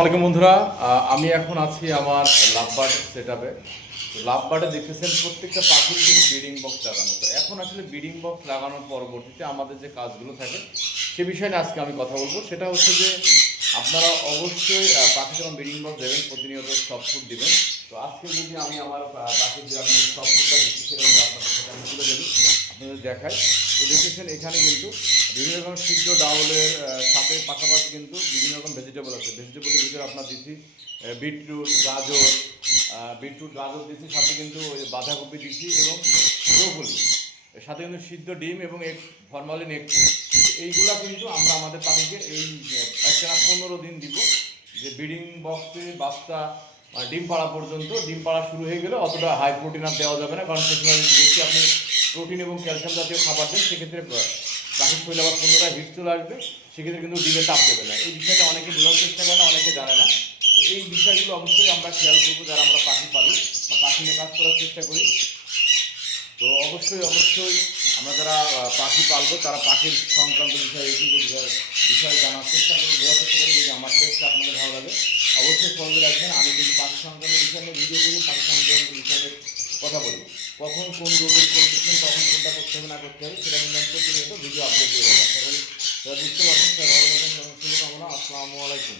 আসসালামু বন্ধুরা, আমি এখন আছি আমার লাভবার্ড সেটআপে। তো লাভবার্ডে দেখতেছেন প্রত্যেকটা পাখির কিন্তু ব্রিডিং বক্স লাগানো। তো এখন আসলে ব্রিডিং বক্স লাগানোর পরবর্তীতে আমাদের যে কাজগুলো থাকে সে বিষয়ে নিয়ে আজকে আমি কথা বলবো। সেটা হচ্ছে যে আপনারা অবশ্যই পাখি যখন ব্রিডিং বক্স দেবেন প্রতিনিয়ত সফট ফুড দেবেন। তো আজকে যদি আমি আমার পাখির যে আমি সফট ফুডটা দিচ্ছি সেটা কিন্তু আপনাদের সাথে আমি তুলে ধরি, আপনাদের দেখাই। তো দেখেছেন এখানে কিন্তু বিভিন্ন রকম সিদ্ধ ডাউলের সাথে পাশাপাশি কিন্তু বিভিন্ন রকম ভেজিটেবল আছে। ভেজিটেবলের ভিতরে আপনার দিচ্ছি বিটরুট, গাজর, দিচ্ছি, সাথে কিন্তু ওই বাঁধাকপি দিচ্ছি এবং ব্রোকলি, এর সাথে কিন্তু সিদ্ধ ডিম এবং এক ফরমালিন এক। এইগুলা কিন্তু আমরা আমাদের পাখিকে এই একটা 15 দিন দিব, যে ব্রিডিং বক্সে বাচ্চা ডিম পাড়া পর্যন্ত। ডিম পাড়া শুরু হয়ে গেলে অতটা হাই প্রোটিন আর দেওয়া যাবে না, কারণ সেখানে যদি বেশি আপনি প্রোটিন এবং ক্যালসিয়াম জাতীয় খাবার দেন সেক্ষেত্রে পাখির শরীরে আবার পুনরায় হিট চলে আসবে, সেক্ষেত্রে কিন্তু ডিমে তাপ দেবে না। এই বিষয়টা অনেকে বোঝার চেষ্টা করে না, অনেকে জানে না। এই বিষয়গুলো অবশ্যই আমরা খেয়াল করবো যারা আমরা পাখি পালি বা পাখি নিয়ে কাজ করার চেষ্টা করি। তো অবশ্যই আমরা যারা পাখি পালবো তারা পাখির সংক্রান্ত বিষয়ে বিষয়ে জানার চেষ্টা করবো, বোঝার চেষ্টা করবো। যদি আমার টেস্টটা আপনাদের ভালো লাগে অবশ্যই ফলো রাখবেন। আমি কিন্তু পাখি সংক্রান্ত বিষয় নিয়ে ভিডিও করি, পাখি সংক্রান্ত বিষয় নিয়ে কথা বলি। কখন কোন রোগের কোন ট্রিটমেন্ট, কখন কোনটা করতে হবে না করতে হবে সেটা কিন্তু আমি প্রতিনিয়ত ভিডিও আপলোড দিয়ে দেবো। আশা করি যারা বুঝতে পারছেন তারা ভালো থাকবেন। শুভকামনা। আসসালামু আলাইকুম।